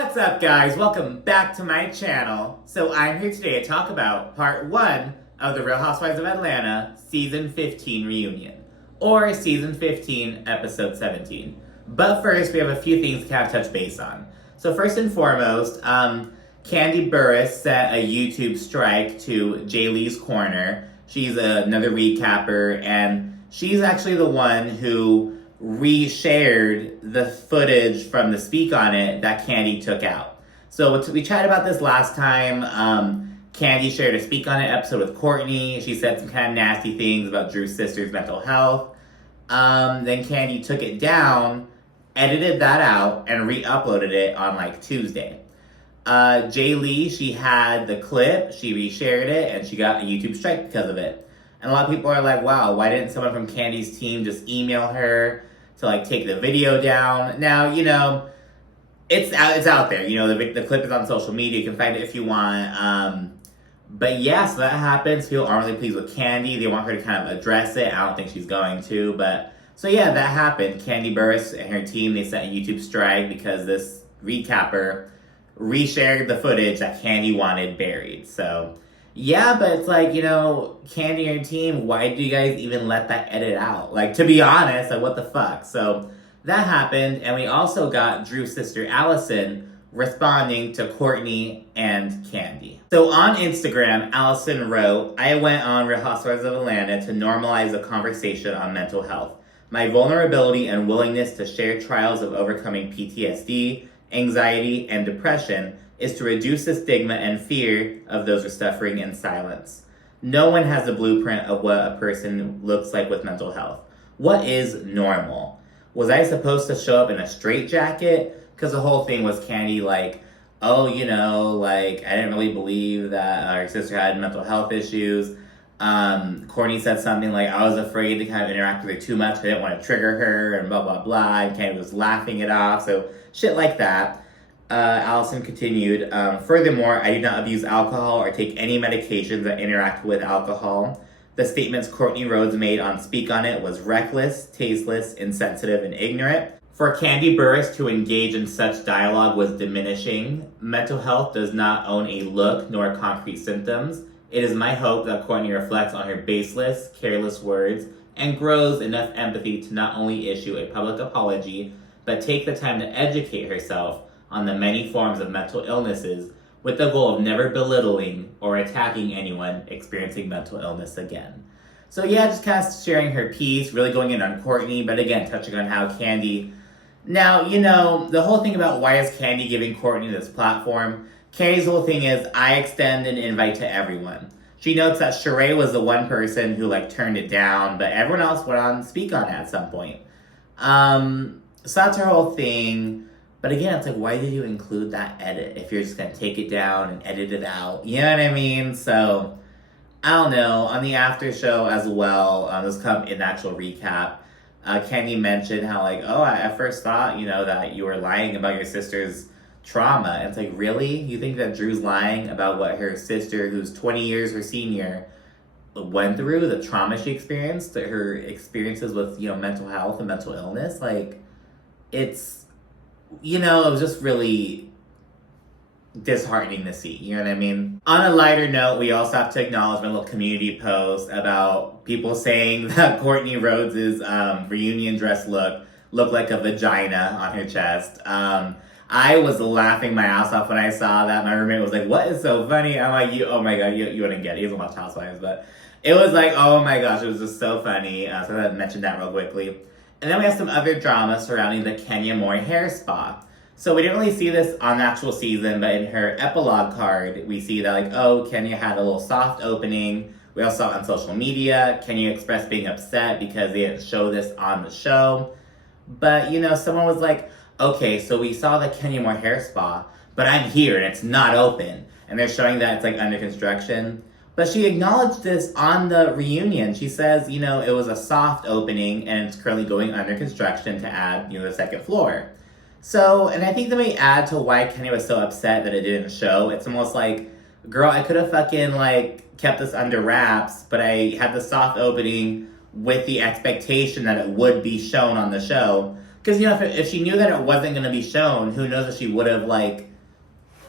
What's up, guys? Welcome back to my channel. So I'm here today to talk about part 1 of the Real Housewives of Atlanta Season 15 reunion, or Season 15, Episode 17. But first, we have a few things to kind of touch base on. So first and foremost, Candy Burris set a YouTube strike to Jay Lee's Corner. She's another recapper, and she's actually the one who reshared the footage from the Speak On It that Candy took out. So we chatted about this last time. Candy shared a Speak On It episode with Courtney. She said some kind of nasty things about Drew's sister's mental health. Then Candy took it down, edited that out, and re-uploaded it on like Tuesday. Jay Lee, she had the clip, she reshared it, and she got a YouTube strike because of it. And a lot of people are like, wow, why didn't someone from Candy's team just email her to like take the video down? Now, you know, it's out there. You know, the clip is on social media. You can find it if you want. But yeah, so that happens. People aren't really pleased with Candy. They want her to kind of address it. I don't think she's going to. But so yeah, that happened. Candy Burris and her team, they set a YouTube strike because this recapper reshared the footage that Candy wanted buried. So yeah, but it's like, you know, Candy and her team, why do you guys even let that edit out? Like, to be honest, like, what the fuck? So that happened, and we also got Drew's sister Allison responding to Courtney and Candy. So on Instagram, Allison wrote, I went on Real Housewives of Atlanta to normalize a conversation on mental health. My vulnerability and willingness to share trials of overcoming PTSD, anxiety, and depression is to reduce the stigma and fear of those suffering in silence. No one has a blueprint of what a person looks like with mental health. What is normal? Was I supposed to show up in a straitjacket? Because the whole thing was Candy like, oh, you know, like, I didn't really believe that her sister had mental health issues. Courtney said something like, I was afraid to kind of interact with her too much. I didn't want to trigger her and blah, blah, blah. And Candy was laughing it off. So shit like that. Allison continued, furthermore, I do not abuse alcohol or take any medications that interact with alcohol. The statements Courtney Rhodes made on Speak On It was reckless, tasteless, insensitive, and ignorant. For Candy Burris to engage in such dialogue was diminishing. Mental health does not own a look nor concrete symptoms. It is my hope that Courtney reflects on her baseless, careless words and grows enough empathy to not only issue a public apology, but take the time to educate herself on the many forms of mental illnesses with the goal of never belittling or attacking anyone experiencing mental illness again. So yeah, just kind of sharing her piece, really going in on Courtney, but again, touching on how Candy... Now, you know, the whole thing about why is Candy giving Courtney this platform, Candy's whole thing is, I extend an invite to everyone. She notes that Shereé was the one person who, like, turned it down, but everyone else went on to Speak On It at some point. So that's her whole thing. But again, it's like, why did you include that edit if you're just going to take it down and edit it out? You know what I mean? So, I don't know. On the after show as well, this come in the actual recap, Candy mentioned how, like, oh, I at first thought, you know, that you were lying about your sister's trauma. And it's like, really? You think that Drew's lying about what her sister, who's 20 years her senior, went through, the trauma she experienced, her experiences with, you know, mental health and mental illness? Like, it's... You know, it was just really disheartening to see, you know what I mean? On a lighter note, we also have to acknowledge my little community post about people saying that Courtney Rhodes' reunion dress looked like a vagina on her chest. I was laughing my ass off when I saw that. My roommate was like, what is so funny? I'm like, oh my god, you wouldn't get it. He doesn't watch Housewives, but it was like, oh my gosh, it was just so funny. So I mentioned that real quickly. And then we have some other drama surrounding the Kenya Moore hair spa. So we didn't really see this on the actual season, but in her epilogue card, we see that, like, oh, Kenya had a little soft opening. We also saw it on social media. Kenya expressed being upset because they didn't show this on the show. But, you know, someone was like, okay, so we saw the Kenya Moore hair spa, but I'm here and it's not open. And they're showing that it's, like, under construction. But she acknowledged this on the reunion. She says, you know, it was a soft opening and it's currently going under construction to add, you know, the second floor. So, and I think that may add to why Kenny was so upset that it didn't show. It's almost like, girl, I could have fucking, like, kept this under wraps, but I had the soft opening with the expectation that it would be shown on the show. Because, if she knew that it wasn't going to be shown, who knows if she would have, like,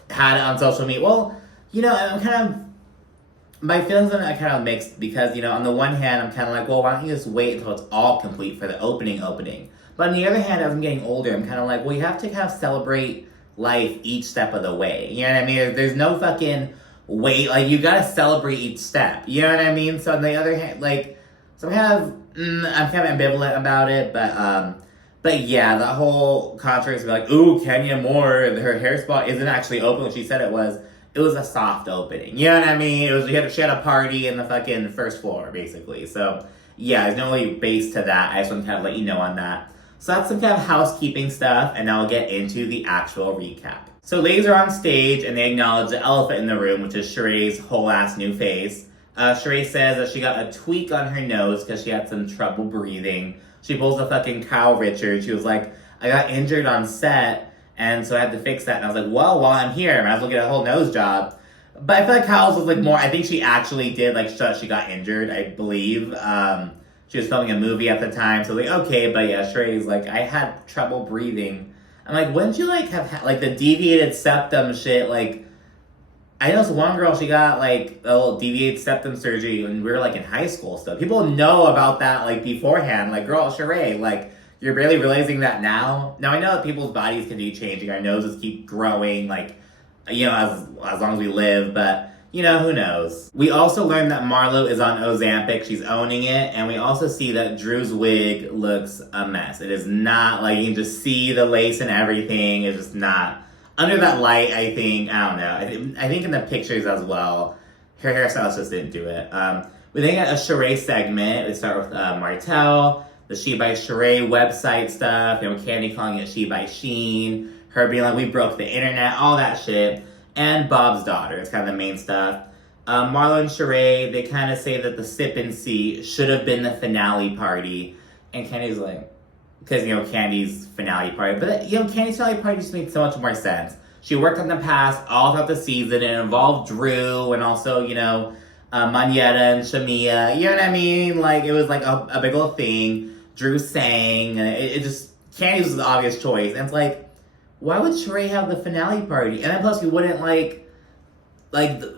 had it on social media. Well, I'm kind of, my feelings on it are kind of mixed because, on the one hand, I'm kind of like, well, why don't you just wait until it's all complete for the opening? But on the other hand, as I'm getting older, I'm kind of like, well, you have to kind of celebrate life each step of the way. You know what I mean? There's no fucking wait. Like, you gotta celebrate each step. You know what I mean? So on the other hand, like, so I'm kind of ambivalent about it, but yeah, the whole controversy, like, ooh, Kenya Moore, her hair spot isn't actually open what she said it was. It was a soft opening. You know what I mean? She had a party in the fucking first floor, basically. So, yeah, there's no really base to that. I just want to kind of let you know on that. So that's some kind of housekeeping stuff, and now I'll get into the actual recap. So ladies are on stage, and they acknowledge the elephant in the room, which is Sheree's whole-ass new face. Shereé says that she got a tweak on her nose because she had some trouble breathing. She pulls a fucking Kyle Richards. She was like, I got injured on set, and so I had to fix that. And I was like, well, while I'm here, I might as well get a whole nose job. But I feel like Kyle's was like more, I think she actually did, like, she got injured, I believe. She was filming a movie at the time, so like, okay, but yeah, Sheree's like, I had trouble breathing. I'm like, wouldn't you, like, have, like, the deviated septum shit, like, I know this one girl, she got, like, a little deviated septum surgery when we were, like, in high school stuff. People know about that, like, beforehand. Like, girl, Shereé, like, you're barely realizing that now. Now, I know that people's bodies can be changing. Our noses keep growing, like, as long as we live, but, who knows. We also learned that Marlo is on Ozempic. She's owning it. And we also see that Drew's wig looks a mess. It is not, like, you can just see the lace and everything. It's just not. Under that light, I think, I don't know. I think in the pictures as well, her hairstylist just didn't do it. We then got a Shereé segment. We start with Martell, the She by Shereé website stuff. Candy calling it She by Sheen. Her being like, we broke the internet, all that shit. And Bob's daughter. It's kind of the main stuff. Marlo and Shereé, they kind of say that the sip and see should have been the finale party. And Candy's like, because, Candy's finale party. But, Candy's finale party just makes so much more sense. She worked on the past all throughout the season. It involved Drew and also, Manyetta and Shamia. You know what I mean? Like, it was like a big old thing. Drew sang. It just, Candy was the obvious choice. And it's like, why would Shereé have the finale party? And then plus, you wouldn't, like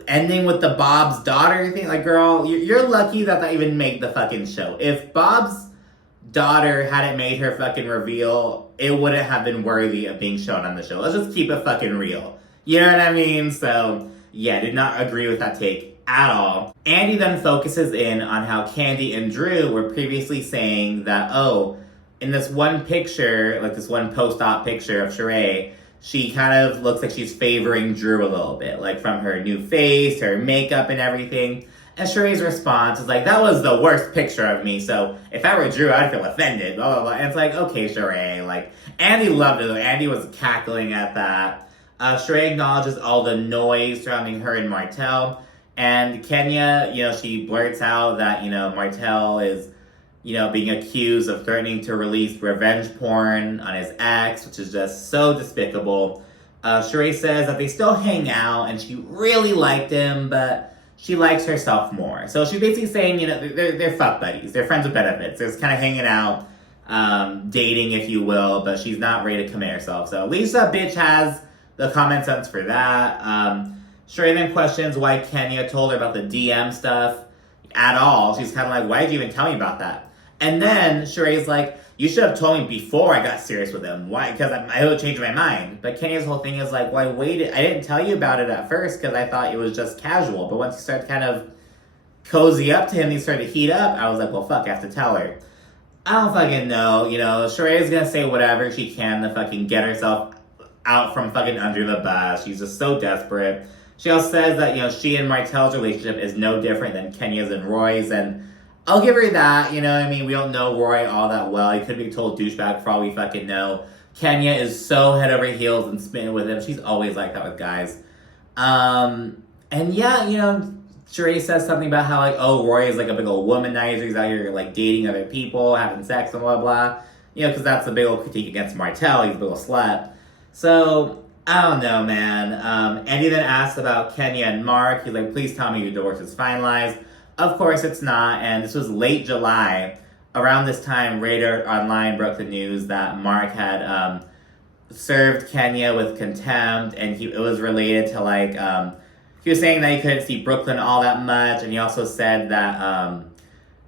ending with the Bob's daughter thing. Like, girl, you're lucky that even made the fucking show. If Bob's daughter hadn't made her fucking reveal, it wouldn't have been worthy of being shown on the show. Let's just keep it fucking real. You know what I mean? So, yeah, did not agree with that take at all. Andy then focuses in on how Candy and Drew were previously saying that, in this one picture, like this one post-op picture of Shereé, she kind of looks like she's favoring Drew a little bit, like from her new face, her makeup and everything. And Sheree's response is like, that was the worst picture of me, so if I were Drew, I'd feel offended, blah, blah, blah. And it's like, okay, Shereé, like, Andy loved it, though. Andy was cackling at that. Shereé acknowledges all the noise surrounding her and Martell. And Kenya, she blurts out that, Martell is, being accused of threatening to release revenge porn on his ex, which is just so despicable. Shereé says that they still hang out, and she really liked him, but she likes herself more. So she's basically saying, they're fuck buddies. They're friends with benefits. They're just kind of hanging out, dating, if you will, but she's not ready to commit herself. So Lisa, bitch, has the comment sense for that. Shereé then questions why Kenya told her about the DM stuff at all. She's kind of like, why did you even tell me about that? And then Sheree's like, you should have told me before I got serious with him. Why? Because I would change my mind. But Kenya's whole thing is like, well, I waited. I didn't tell you about it at first because I thought it was just casual. But once you started kind of cozy up to him, he started to heat up. I was like, well, fuck, I have to tell her. I don't fucking know. Sheree's going to say whatever she can to fucking get herself out from fucking under the bus. She's just so desperate. She also says that, she and Martell's relationship is no different than Kenya's and Roy's. And I'll give her that, you know what I mean? We don't know Roy all that well. He could be a total douchebag for all we fucking know. Kenya is so head over heels and smitten with him. She's always like that with guys. And yeah, Shereé says something about how, like, Roy is like a big old womanizer. He's out here, like, dating other people, having sex, and blah, blah. Because that's a big old critique against Martell. He's a big old slut. So, I don't know, man. Andy then asks about Kenya and Mark. He's like, please tell me your divorce is finalized. Of course it's not, and this was late July. around this time, Radar Online broke the news that Mark had served Kenya with contempt, and it was related to like he was saying that he couldn't see Brooklyn all that much, and he also said that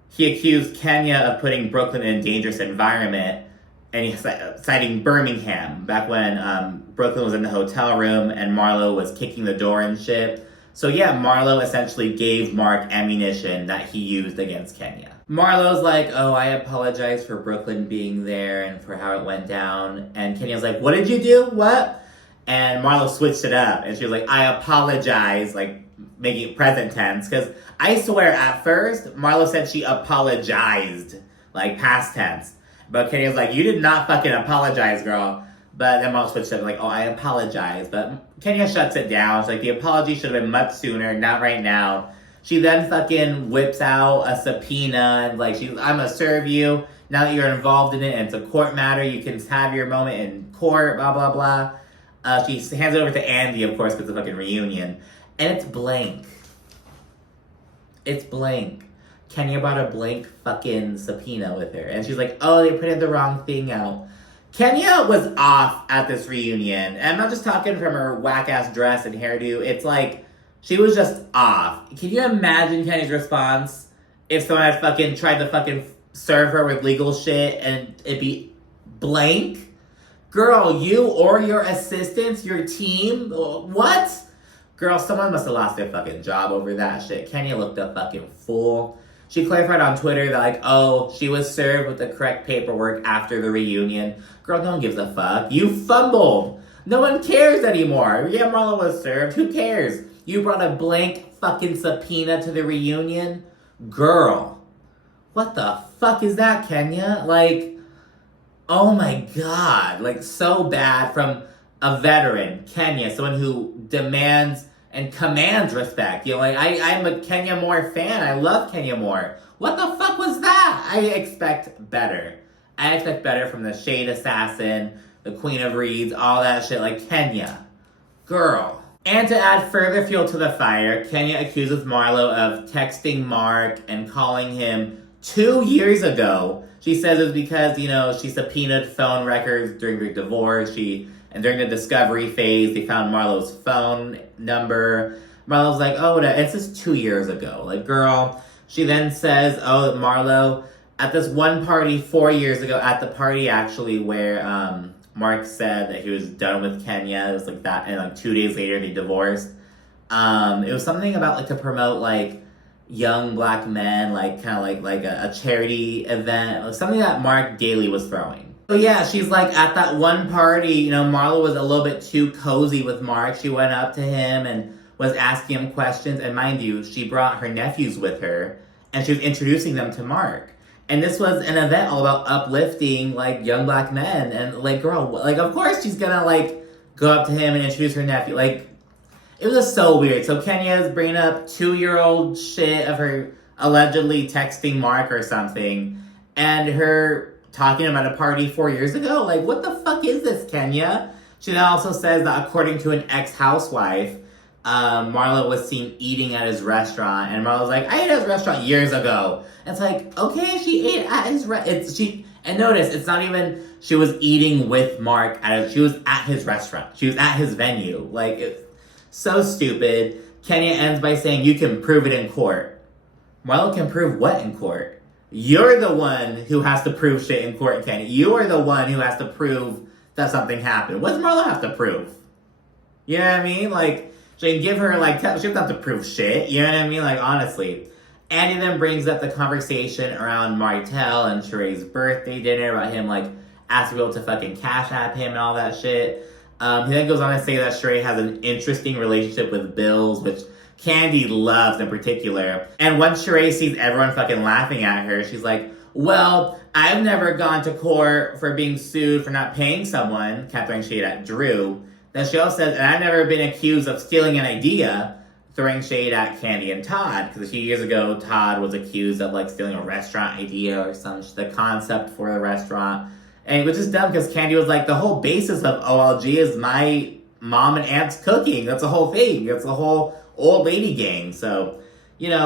he accused Kenya of putting Brooklyn in a dangerous environment, and he's citing Birmingham back when Brooklyn was in the hotel room and Marlo was kicking the door and shit. So yeah, Marlo essentially gave Mark ammunition that he used against Kenya. Marlo's like, oh, I apologize for Brooklyn being there and for how it went down. And Kenya's like, what did you do? What? And Marlo switched it up. And she was like, I apologize, like making it present tense. Because I swear at first, Marlo said she apologized, like past tense. But Kenya's like, you did not fucking apologize, girl. But then Marlo switched it, like, oh, I apologize. But Kenya shuts it down. She's like, the apology should have been much sooner, not right now. She then fucking whips out a subpoena and like, I'm gonna serve you. Now that you're involved in it and it's a court matter, you can have your moment in court, blah, blah, blah. She hands it over to Andy, of course, because it's a fucking reunion. And it's blank. It's blank. Kenya brought a blank fucking subpoena with her. And she's like, oh, they printed the wrong thing out. Kenya was off at this reunion. And I'm not just talking from her whack-ass dress and hairdo. It's like, she was just off. Can you imagine Kenya's response if someone had fucking tried to fucking serve her with legal shit and it'd be blank? Girl, you or your assistants, your team, what? Girl, someone must have lost their fucking job over that shit. Kenya looked a fucking fool. She clarified on Twitter that like, oh, she was served with the correct paperwork after the reunion. Girl, no one gives a fuck. You fumbled. No one cares anymore. Yeah, Marlo was served. Who cares? You brought a blank fucking subpoena to the reunion? Girl, what the fuck is that, Kenya? Like, oh my god. Like, so bad from a veteran, Kenya, someone who demands and commands respect. You know, like, I'm a Kenya Moore fan. I love Kenya Moore. What the fuck was that? I expect better. I expect better from the Shade Assassin, the Queen of Reeds, all that shit. Like, Kenya. Girl. And to add further fuel to the fire, Kenya accuses Marlo of texting Mark and calling him 2 years ago. She says it was because, you know, she subpoenaed phone records during their divorce. And during the discovery phase, they found Marlo's phone number. Marlo's like, oh, it's just 2 years ago. Like, girl. She then says, oh, Marlo, at this one party 4 years ago, at the party actually where Mark said that he was done with Kenya. It was like that, and like 2 days later they divorced. It was something about like to promote like young black men, like kind of like a charity event, like something that Mark Daly was throwing. So yeah, she's like at that one party, you know, Marlo was a little bit too cozy with Mark. She went up to him and was asking him questions, and mind you, she brought her nephews with her, and she was introducing them to Mark. And this was an event all about uplifting, like, young black men. And, like, girl, like, of course she's gonna, like, go up to him and introduce her nephew. Like, it was just so weird. So Kenya's bringing up 2-year-old shit of her allegedly texting Mark or something. And her talking about a party 4 years ago. Like, what the fuck is this, Kenya? She then also says that according to an ex-housewife, Marlo was seen eating at his restaurant, and Marlo's like, I ate at his restaurant years ago. And it's like, okay, she ate at his and notice, it's not even she was eating with Mark, she was at his restaurant. She was at his venue. Like, it's so stupid. Kenya ends by saying, you can prove it in court. Marlo can prove what in court? You're the one who has to prove shit in court, Kenya. You are the one who has to prove that something happened. What does Marlo have to prove? You know what I mean? Like, she can give her, like, she doesn't have to prove shit. You know what I mean? Like, honestly. Andy then brings up the conversation around Martell and Sheree's birthday dinner about him, like, asking people to fucking cash app him and all that shit. He then goes on to say that Shereé has an interesting relationship with bills, which Candy loves in particular. And once Shereé sees everyone fucking laughing at her, she's like, well, I've never gone to court for being sued for not paying someone, kept throwing shade at Drew. Then she also says, and I've never been accused of stealing an idea, throwing shade at Candy and Todd. Because a few years ago, Todd was accused of, like, stealing a restaurant idea or the concept for the restaurant. And which is dumb because Candy was like, the whole basis of OLG is my mom and aunt's cooking. That's the whole thing. That's the whole old lady gang. So,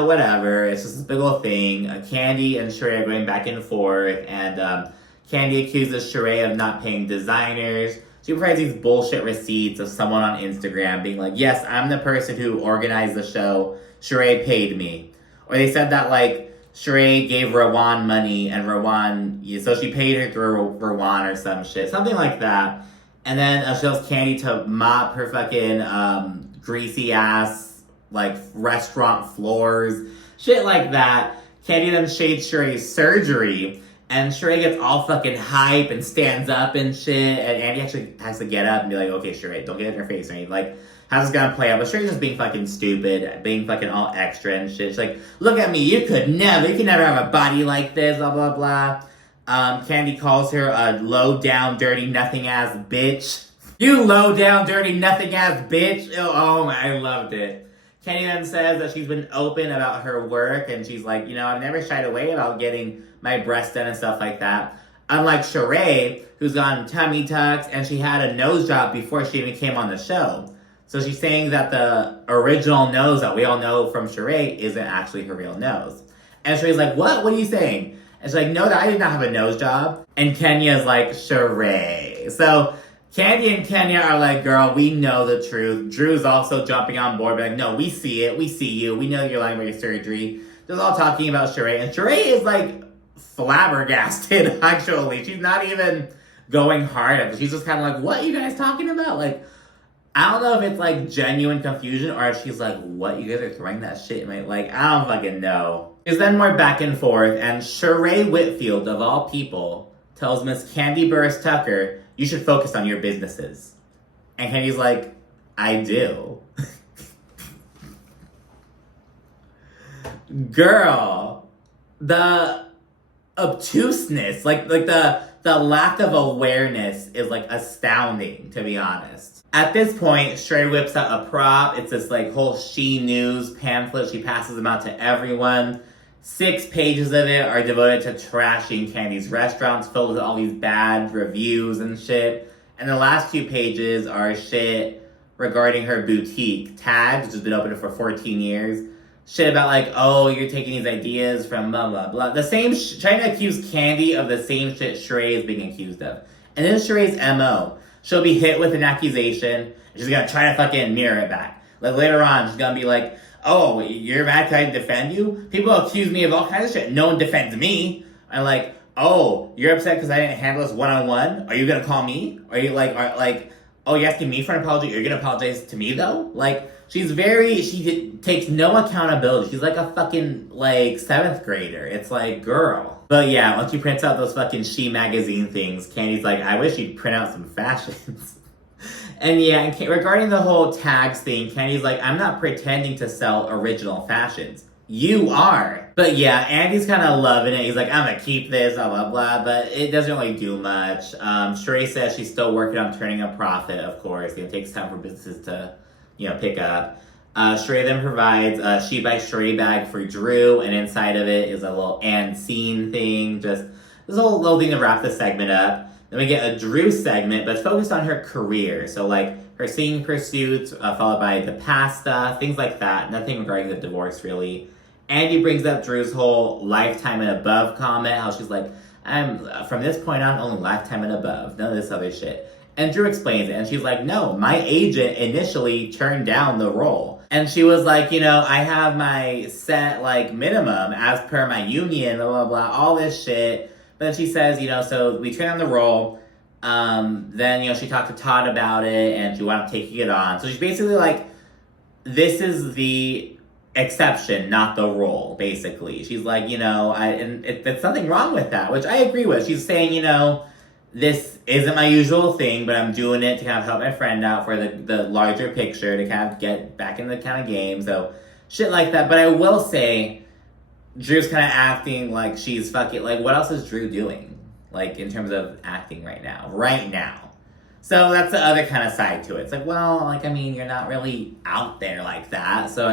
whatever. It's just this big old thing. Candy and Shereé are going back and forth, and Candy accuses Shereé of not paying designers. She provides these bullshit receipts of someone on Instagram being like, yes, I'm the person who organized the show. Shereé paid me. Or they said that, like, Shereé gave Rowan money, and Rowan, so she paid her through Rowan or some shit. Something like that. And then she tells Candy to mop her fucking greasy ass, like, restaurant floors. Shit like that. Candy then shades Shereé's surgery. And Shereé gets all fucking hype and stands up and shit. And Andy actually has to get up and be like, okay, Shereé, don't get in her face or anything. Like, how's this gonna play out? But Shereé's just being fucking stupid, being fucking all extra and shit. She's like, look at me, you could never have a body like this, blah, blah, blah. Candy calls her a low-down, dirty, nothing-ass bitch. You low-down, dirty, nothing-ass bitch. Oh my, I loved it. Candy then says that she's been open about her work, and she's like, I've never shied away about getting my breasts done and stuff like that. Unlike Shereé, who's gotten tummy tucks, and she had a nose job before she even came on the show. So she's saying that the original nose that we all know from Shereé isn't actually her real nose. And Shereé's like, what? What are you saying? And she's like, no, that I did not have a nose job. And Kenya's like, Shereé. So Candy and Kenya are like, girl, we know the truth. Drew's also jumping on board, like, no, we see it. We see you. We know you're lying about your surgery. Just all talking about Shereé. And Shereé is like flabbergasted, actually. She's not even going hard at it. She's just kind of like, what are you guys talking about? Like, I don't know if it's like genuine confusion or if she's like, what? You guys are throwing that shit, mate? Like, I don't fucking know. There's then more back and forth, and Shereé Whitfield, of all people, tells Miss Candy Burris Tucker, you should focus on your businesses. And Candy's like, I do. Girl, the obtuseness, like the lack of awareness is like astounding, to be honest. At this point, Shereé whips out a prop. It's this like whole She News pamphlet. She passes them out to everyone. 6 pages of it are devoted to trashing Candy's restaurants, filled with all these bad reviews and shit. And the last 2 pages are shit regarding her boutique, Tagged, which has been open for 14 years. Shit about like, oh, you're taking these ideas from blah, blah, blah. The same, trying to accuse Candy of the same shit Shereé is being accused of. And this is Shereé's MO. She'll be hit with an accusation, and she's gonna try to fucking mirror it back. Like later on, she's gonna be like, oh, you're mad because I didn't defend you? People accuse me of all kinds of shit. No one defends me. I'm like, oh, you're upset because I didn't handle this one-on-one? Are you gonna call me? Are you like, oh, you're asking me for an apology? You're gonna apologize to me though? Like, she takes no accountability. She's like a fucking, like, 7th grader. It's like, girl. But yeah, once she prints out those fucking She magazine things, Candy's like, I wish you'd print out some fashions. And yeah, regarding the whole tags thing, Candy's like, I'm not pretending to sell original fashions. You are. But yeah, Andy's kind of loving it. He's like, I'm gonna keep this, blah, blah, blah. But it doesn't really do much. Shereé says she's still working on turning a profit, of course. It takes time for businesses to, pick up. Shereé then provides a She by Shereé bag for Drew, and inside of it is a little and scene thing. Just this whole little thing to wrap the segment up. Then we get a Drew segment, but focused on her career. So, like, her singing pursuits, followed by the pasta, things like that. Nothing regarding the divorce, really. Andy brings up Drew's whole lifetime and above comment, how she's like, I'm, from this point on, only lifetime and above. None of this other shit. And Drew explains it, and she's like, no, my agent initially turned down the role. And she was like, I have my set, like, minimum as per my union, blah, blah, blah, all this shit. But then she says, so we turned down the role. Then, she talked to Todd about it, and she wound up taking it on. So she's basically like, this is the exception, not the rule, basically. She's like, there's nothing wrong with that, which I agree with. She's saying, this isn't my usual thing, but I'm doing it to kind of help my friend out for the larger picture, to kind of get back in the kind of game. So, shit like that. But I will say, Drew's kind of acting like she's fucking, like, what else is Drew doing? Like, in terms of acting right now. So that's the other kind of side to it. It's like, well, like, you're not really out there like that. So,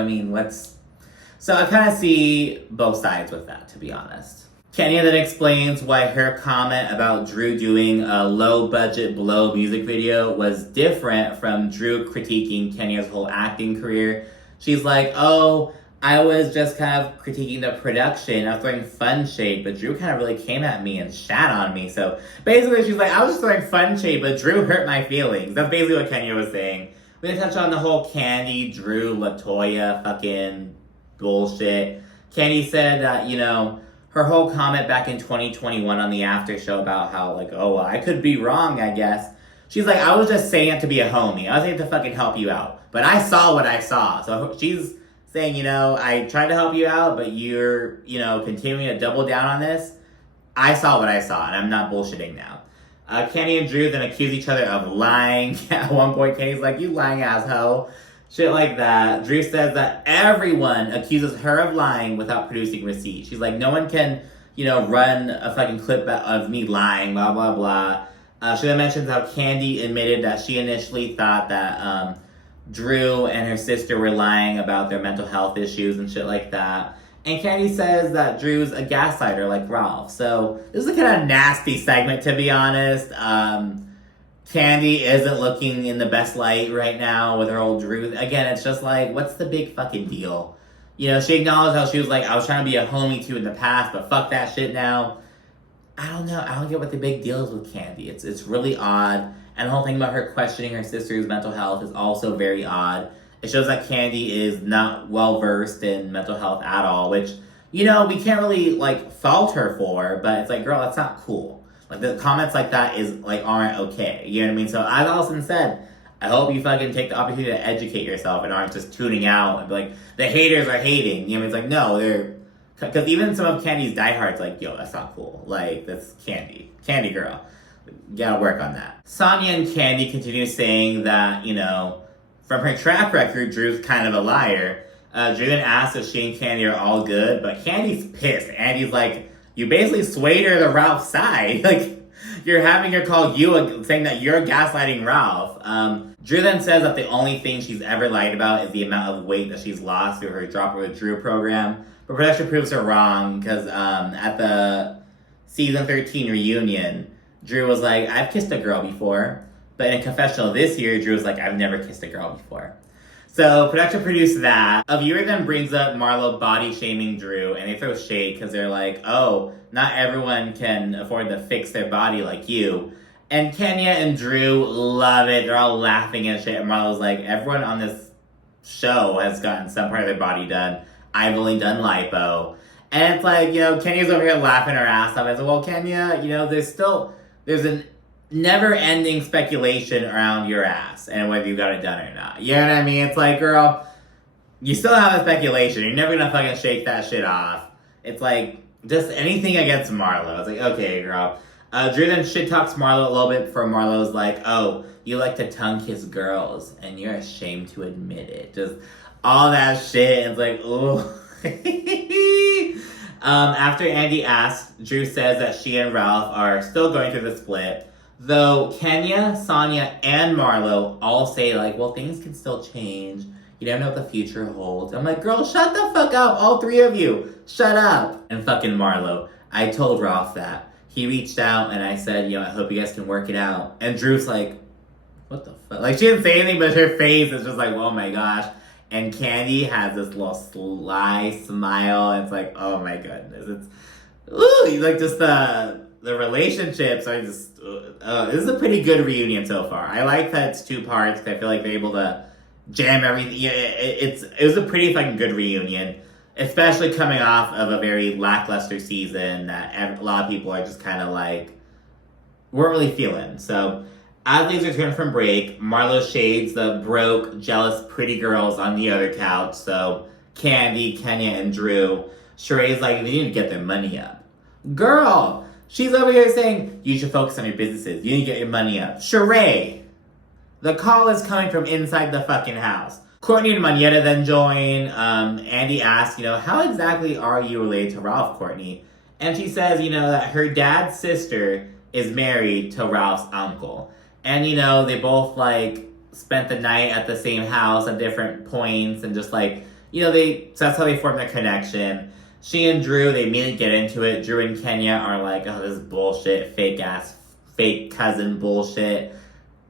so I kind of see both sides with that, to be honest. Kenya then explains why her comment about Drew doing a low-budget blow music video was different from Drew critiquing Kenya's whole acting career. She's like, oh, I was just kind of critiquing the production. I was throwing fun shade, but Drew kind of really came at me and shat on me. So basically, she's like, I was just throwing fun shade, but Drew hurt my feelings. That's basically what Kenya was saying. We didn't touch on the whole Candy, Drew, LaToya fucking bullshit. Candy said that, you know, her whole comment back in 2021 on the after show about how, like, oh, well, I could be wrong, I guess. She's like, I was just saying it to be a homie. I was saying it to fucking help you out. But I saw what I saw. So she's saying, you know, I tried to help you out, but you're, you know, continuing to double down on this. I saw what I saw, and I'm not bullshitting now. Kenny and Drew then accuse each other of lying. At one point, Kenny's like, you lying asshole. Shit like that. Drew says that everyone accuses her of lying without producing receipts. She's like, no one can, you know, run a fucking clip of me lying, blah, blah, blah. She then mentions how Candy admitted that she initially thought that Drew and her sister were lying about their mental health issues and shit like that. And Candy says that Drew's a gaslighter like Ralph. So this is a kind of nasty segment, to be honest. Candy isn't looking in the best light right now with her old Drew. Again, it's just like, what's the big fucking deal? You know, she acknowledged how she was like, I was trying to be a homie too in the past, but fuck that shit now. I don't know. I don't get what the big deal is with Candy. It's really odd. And the whole thing about her questioning her sister's mental health is also very odd. It shows that Candy is not well-versed in mental health at all, which, you know, we can't really, like, fault her for, but it's like, girl, that's not cool. Like, the comments like that aren't okay. You know what I mean? So, as Allison said, I hope you fucking take the opportunity to educate yourself and aren't just tuning out and be like, the haters are hating. You know what I mean? It's like, no, they're... Because even some of Candy's diehards, like, yo, that's not cool. Like, that's Candy. Candy girl. You gotta work on that. Sonia and Candy continue saying that, you know, from her track record, Drew's kind of a liar. Drew then asks if she and Candy are all good, but Candy's pissed. Andy's like, you basically swayed her to Ralph's side. Like, you're having her call you, saying that you're gaslighting Ralph. Drew then says that the only thing she's ever lied about is the amount of weight that she's lost through her Drop With Drew program. But production proves her wrong, because at the season 13 reunion, Drew was like, I've kissed a girl before. But in a confessional this year, Drew was like, I've never kissed a girl before. So production produced that. A viewer then brings up Marlo body shaming Drew, and they throw shade because they're like, oh, not everyone can afford to fix their body like you. And Kenya and Drew love it. They're all laughing and shit. And Marlo's like, everyone on this show has gotten some part of their body done. I've only done lipo. And it's like, you know, Kenya's over here laughing her ass off. I said, well, Kenya, you know, there's a never-ending speculation around your ass and whether you got it done or not. You know what I mean? It's like, girl, you still have a speculation. You're never gonna fucking shake that shit off. It's like, just anything against Marlo. It's like, okay, girl. Drew then shit talks Marlo a little bit before Marlo's like, oh, you like to tongue kiss girls and you're ashamed to admit it. Just all that shit. It's like, ooh. After Andy asks, Drew says that she and Ralph are still going through the split. Though Kenya, Sonia, and Marlo all say, like, well, things can still change. You never know what the future holds. I'm like, girl, shut the fuck up. All three of you. Shut up. And fucking Marlo. I told Ralph that. He reached out and I said, I hope you guys can work it out. And Drew's like, what the fuck? Like, she didn't say anything, but her face is just like, oh my gosh. And Candy has this little sly smile. And it's like, oh my goodness. It's, ooh, like, just the relationships are just, this is a pretty good reunion so far. I like that it's two parts, because I feel like they're able to jam everything. Yeah, it was a pretty fucking good reunion, especially coming off of a very lackluster season that a lot of people are just kind of like, weren't really feeling. So, as these return from break, Marlo shades the broke, jealous, pretty girls on the other couch. So, Candy, Kenya, and Drew. Sheree's like, they need to get their money up. Girl! She's over here saying, you should focus on your businesses. You need to get your money up. Shereé! The call is coming from inside the fucking house. Courtney and Moneta then join. Andy asks, how exactly are you related to Ralph, Courtney? And she says, that her dad's sister is married to Ralph's uncle. And, they both, spent the night at the same house at different points. And just, so that's how they formed their connection. She and Drew, they immediately get into it. Drew and Kenya are like, oh, this is bullshit. Fake cousin bullshit.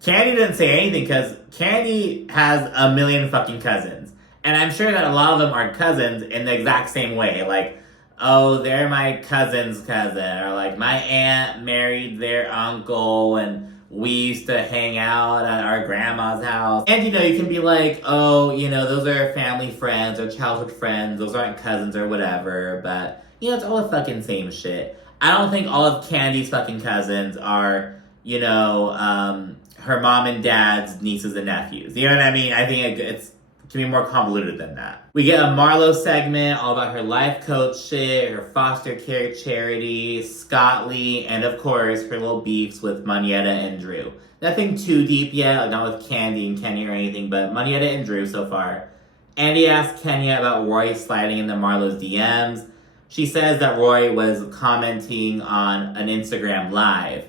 Candy didn't say anything because Candy has a million fucking cousins. And I'm sure that a lot of them are cousins in the exact same way. Like, oh, they're my cousin's cousin. Or like, my aunt married their uncle and we used to hang out at our grandma's house. And you can be like, oh, those are family friends or childhood friends. Those aren't cousins or whatever. But, it's all the fucking same shit. I don't think all of Candy's fucking cousins are, her mom and dad's nieces and nephews. You know what I mean? I think it can be more convoluted than that. We get a Marlo segment all about her life coach shit, her foster care charity, Scott Lee, and of course, her little beefs with Monietta and Drew. Nothing too deep yet, like not with Candy and Kenny or anything, but Monietta and Drew so far. Andy asks Kenya about Roy sliding into Marlo's DMs. She says that Roy was commenting on an Instagram live.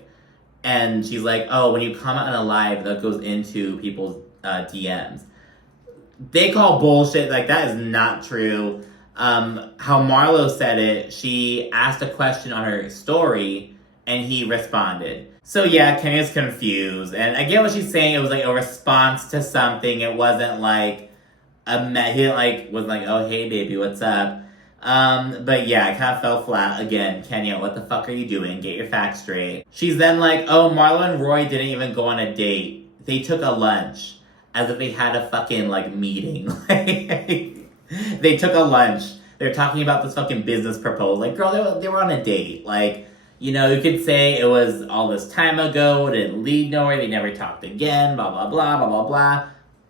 And she's like, oh, when you comment on a live, that goes into people's DMs. They call bullshit. Like, that is not true. How Marlo said it, she asked a question on her story, and he responded. So yeah, Kenya's confused. And I get what she's saying. It was like a response to something. It wasn't like he was like, oh, hey, baby, what's up? But yeah, it kind of fell flat. Again, Kenya, what the fuck are you doing? Get your facts straight. She's then like, oh, Marlo and Roy didn't even go on a date. They took a lunch. As if they had a fucking, meeting. They took a lunch. They're talking about this fucking business proposal. Like, girl, they were on a date. You could say it was all this time ago. It didn't lead nowhere. They never talked again. Blah, blah, blah, blah, blah, blah.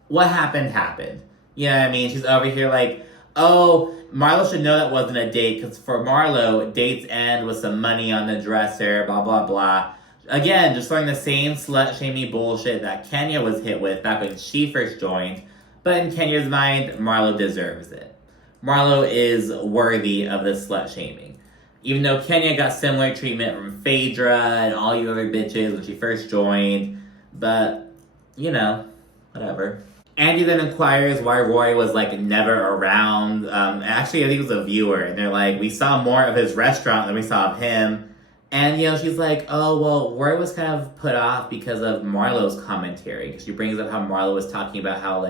What happened, happened. You know what I mean? She's over here like, oh, Marlo should know that wasn't a date. Because for Marlo, dates end with some money on the dresser. Blah, blah, blah. Again, just throwing the same slut-shamey bullshit that Kenya was hit with back when she first joined. But in Kenya's mind, Marlo deserves it. Marlo is worthy of this slut-shaming. Even though Kenya got similar treatment from Phaedra and all you other bitches when she first joined. But, whatever. Andy then inquires why Roy was, never around. Actually, I think it was a viewer. And they're like, we saw more of his restaurant than we saw of him. And, she's like, oh, well, Roy was kind of put off because of Marlo's commentary. She brings up how Marlo was talking about how,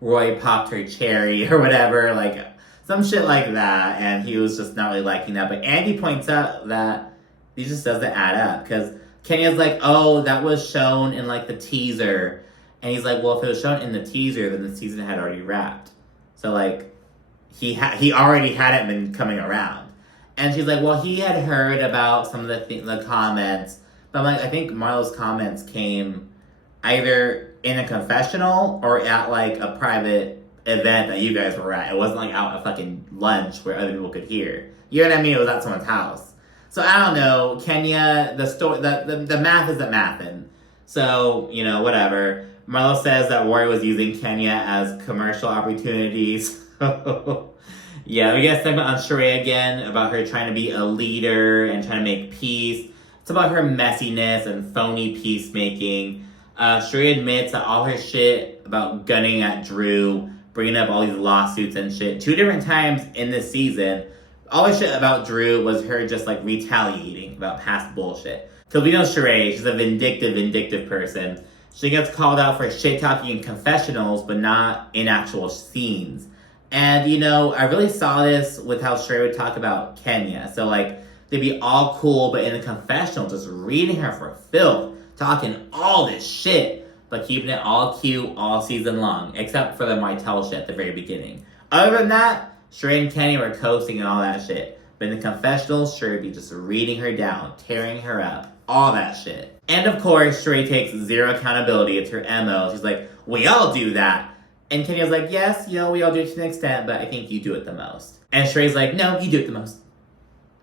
Roy popped her cherry or whatever, some shit like that. And he was just not really liking that. But Andy points out that he just doesn't add up. Because Kenya's like, oh, that was shown in, the teaser. And he's like, well, if it was shown in the teaser, then the season had already wrapped. So, he already hadn't been coming around. And she's like, well, he had heard about some of the comments. But I'm like, I think Marlo's comments came either in a confessional or at, a private event that you guys were at. It wasn't, out at fucking lunch where other people could hear. You know what I mean? It was at someone's house. So, I don't know. Kenya, the math isn't mathin'. So, whatever. Marlo says that Roy was using Kenya as commercial opportunities. Yeah, we get a segment on Shereé again about her trying to be a leader and trying to make peace. It's about her messiness and phony peacemaking. Shereé admits that all her shit about gunning at Drew, bringing up all these lawsuits and shit, 2 different times in this season, all her shit about Drew was her just retaliating about past bullshit. Because we know Shereé, she's a vindictive person. She gets called out for shit talking in confessionals, but not in actual scenes. And, I really saw this with how Shereé would talk about Kenya. So, they'd be all cool, but in the confessional, just reading her for filth, talking all this shit, but keeping it all cute all season long, except for the Martell shit at the very beginning. Other than that, Shereé and Kenny were coasting and all that shit. But in the confessionals, Shereé would be just reading her down, tearing her up, all that shit. And, of course, Shereé takes zero accountability. It's her MO. She's like, we all do that. And Kenya's like, yes, we all do it to an extent, but I think you do it the most. And Sheree's like, no, you do it the most.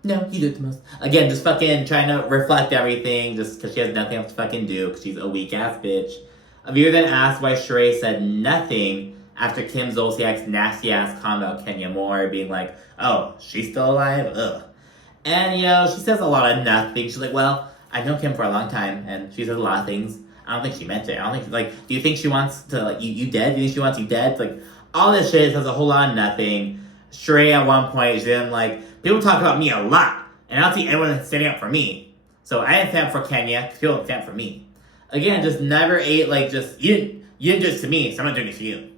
No, you do it the most. Again, just fucking trying to reflect everything just because she has nothing else to fucking do because she's a weak-ass bitch. A viewer then asked why Shereé said nothing after Kim Zolciak's nasty-ass comment about Kenya Moore being like, oh, she's still alive? Ugh. And, she says a lot of nothing. She's like, well, I've known Kim for a long time, and she says a lot of things. I don't think she meant it. I don't think, do you think she wants to, you dead? Do you think she wants you dead? All this shit says a whole lot of nothing. Shereé at one point, she's then people talk about me a lot, and I don't see anyone standing up for me. So I didn't stand up for Kenya, because people don't stand up for me. Again, just never ate, you didn't do this to me, so I'm not doing it to you.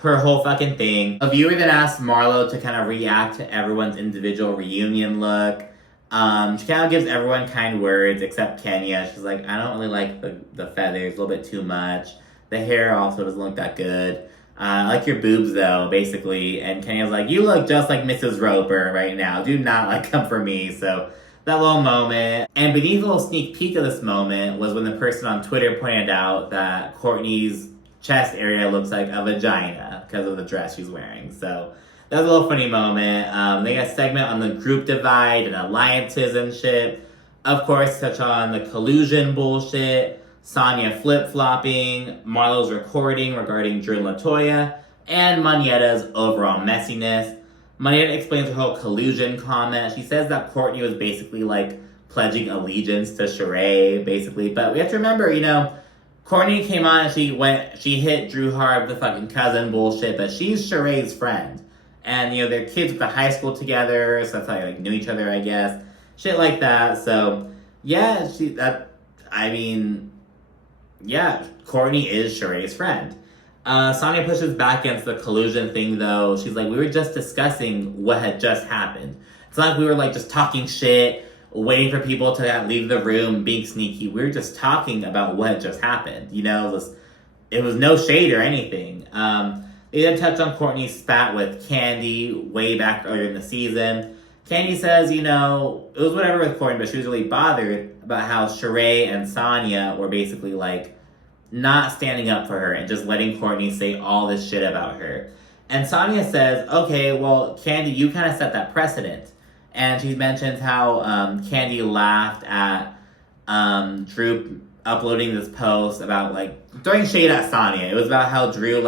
Her whole fucking thing. A viewer then asked Marlo to kind of react to everyone's individual reunion look. She kind of gives everyone kind words except Kenya. She's like, I don't really like the feathers, a little bit too much. The hair also doesn't look that good. I like your boobs though, basically. And Kenya's like, you look just like Mrs. Roper right now. Do not like come for me. So that little moment. And beneath a little sneak peek of this moment was when the person on Twitter pointed out that Courtney's chest area looks like a vagina because of the dress she's wearing. So that was a little funny moment. They got a segment on the group divide and alliances and shit. Of course, touch on the collusion bullshit, Sonia flip-flopping, Marlo's recording regarding Drew and LaToya, and Monyetta's overall messiness. Monyetta explains her whole collusion comment. She says that Courtney was basically like pledging allegiance to Shereé, basically. But we have to remember, Courtney came on and she hit Drew hard with the fucking cousin bullshit, but she's Shereé's friend. And, they're kids with the high school together, so that's how they, knew each other, I guess. Shit like that. So, yeah, Courtney is Shereé's friend. Sonia pushes back against the collusion thing, though. She's like, we were just discussing what had just happened. It's not like we were, just talking shit, waiting for people to leave the room, being sneaky. We were just talking about what had just happened. It was no shade or anything. They then touch on Courtney's spat with Candy way back earlier in the season. Candy says, it was whatever with Courtney, but she was really bothered about how Shereé and Sonia were basically, not standing up for her and just letting Courtney say all this shit about her. And Sonia says, okay, well, Candy, you kind of set that precedent. And she mentions how Candy laughed at Drew uploading this post about, throwing shade at Sonia. It was about how Drew,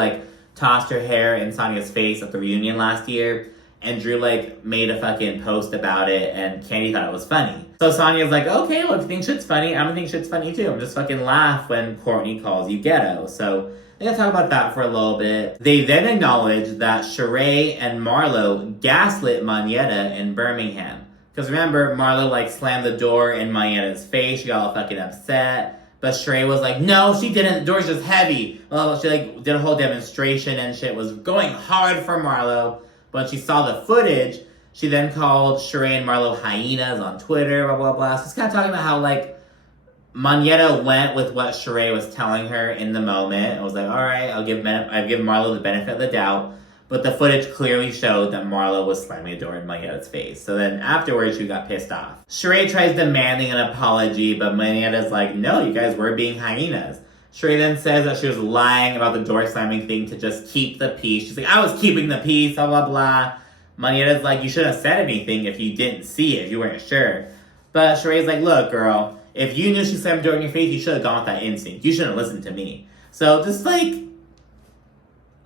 tossed her hair in Sonia's face at the reunion last year, and Drew, made a fucking post about it, and Candy thought it was funny. So Sonia's like, okay, well, if you think shit's funny, I'm gonna think shit's funny too. I'm just fucking laugh when Courtney calls you ghetto. So they're gonna talk about that for a little bit. They then acknowledge that Shereé and Marlo gaslit Monyetta in Birmingham. Because remember, Marlo, slammed the door in Monyetta's face, she got all fucking upset. But Shereé was like, no, she didn't. The door's just heavy. Well, she did a whole demonstration and shit. Was going hard for Marlo. But when she saw the footage, she then called Shereé and Marlo hyenas on Twitter, blah, blah, blah. So it's kind of talking about how, Monyetta went with what Shereé was telling her in the moment. It was like, all right, I'll give Marlo the benefit of the doubt. But the footage clearly showed that Marlo was slamming the door in Monyetta's face. So then afterwards, she got pissed off. Shereé tries demanding an apology, but Monyetta's like, no, you guys were being hyenas. Shereé then says that she was lying about the door slamming thing to just keep the peace. She's like, I was keeping the peace, blah, blah, blah. Monyetta's like, you shouldn't have said anything if you didn't see it, if you weren't sure. But Shereé's like, look, girl, if you knew she slammed the door in your face, you should have gone with that instinct. You shouldn't have listened to me. So just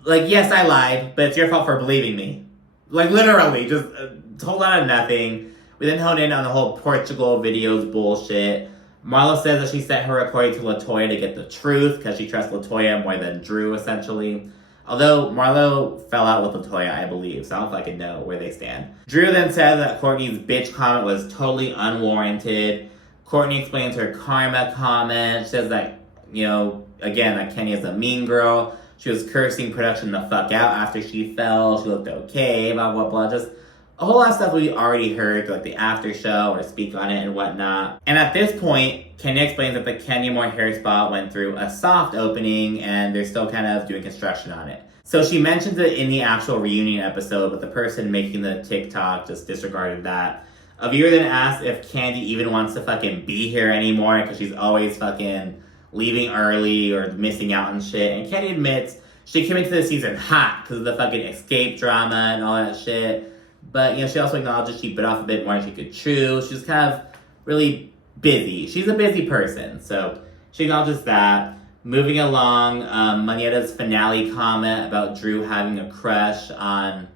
yes, I lied, but it's your fault for believing me. Literally, just a whole lot of nothing. We then hone in on the whole Portugal videos bullshit. Marlo says that she sent her recording to LaToya to get the truth, because she trusts LaToya more than Drew, essentially. Although, Marlo fell out with LaToya, I believe, so I don't fucking know where they stand. Drew then says that Courtney's bitch comment was totally unwarranted. Courtney explains her karma comment. She says that, again, that Kenya's a mean girl. She was cursing production the fuck out after she fell. She looked okay, blah, blah, blah. Just a whole lot of stuff we already heard, the after show or speak on it and whatnot. And at this point, Kenya explains that the Kenya Moore hair spa went through a soft opening and they're still kind of doing construction on it. So she mentions it in the actual reunion episode, but the person making the TikTok just disregarded that. A viewer then asked if Candy even wants to fucking be here anymore because she's always fucking leaving early or missing out on shit. And Candy admits she came into the season hot because of the fucking escape drama and all that shit. But, she also acknowledges she bit off a bit more than she could chew. She's kind of really busy. She's a busy person, so she acknowledges that. Moving along, Monyetta's finale comment about Drew having a crush on,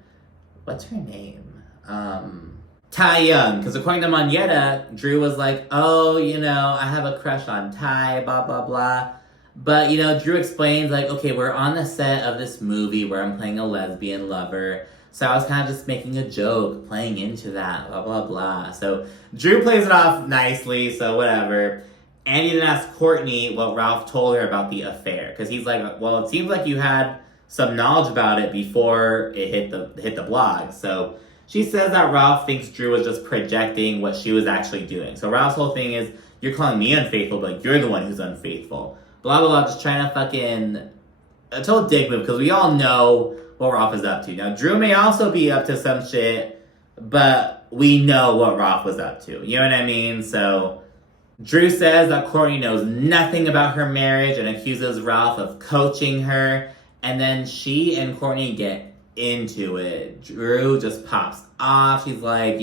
what's her name? Tai Young. Because according to Monyetta, Drew was like, oh, I have a crush on Tai, blah, blah, blah. But, Drew explains, okay, we're on the set of this movie where I'm playing a lesbian lover. So I was kind of just making a joke, playing into that, blah, blah, blah. So Drew plays it off nicely, so whatever. Andy then asked Courtney what Ralph told her about the affair. Because he's like, well, it seems like you had some knowledge about it before it hit the blog. So she says that Ralph thinks Drew was just projecting what she was actually doing. So Ralph's whole thing is, you're calling me unfaithful, but you're the one who's unfaithful. Blah, blah, blah, just trying to fucking... a total dick move, because we all know what Ralph is up to. Now, Drew may also be up to some shit, but we know what Ralph was up to. You know what I mean? So, Drew says that Courtney knows nothing about her marriage and accuses Ralph of coaching her. And then she and Courtney get into it. Drew just pops off. She's like,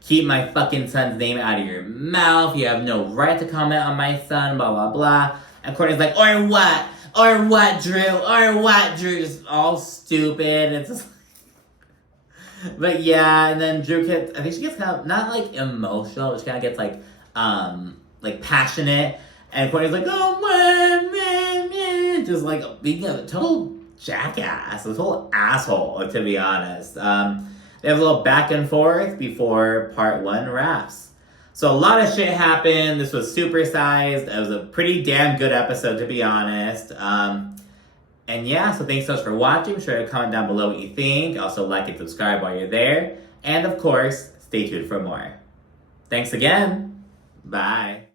keep my fucking son's name out of your mouth. You have no right to comment on my son, blah, blah, blah. And Courtney's like, or what? Or what, Drew? Or what, Drew? Just all stupid. It's just... But yeah, and then Drew gets, I think she gets kind of, not like emotional, but she kind of gets like passionate. And Courtney's like, oh, man. Just like being a total jackass, a total asshole, to be honest. They have a little back and forth before part 1 wraps. So a lot of shit happened. This was supersized. It was a pretty damn good episode, to be honest. And yeah, so thanks so much for watching. Be sure to comment down below what you think. Also like and subscribe while you're there. And of course, stay tuned for more. Thanks again. Bye.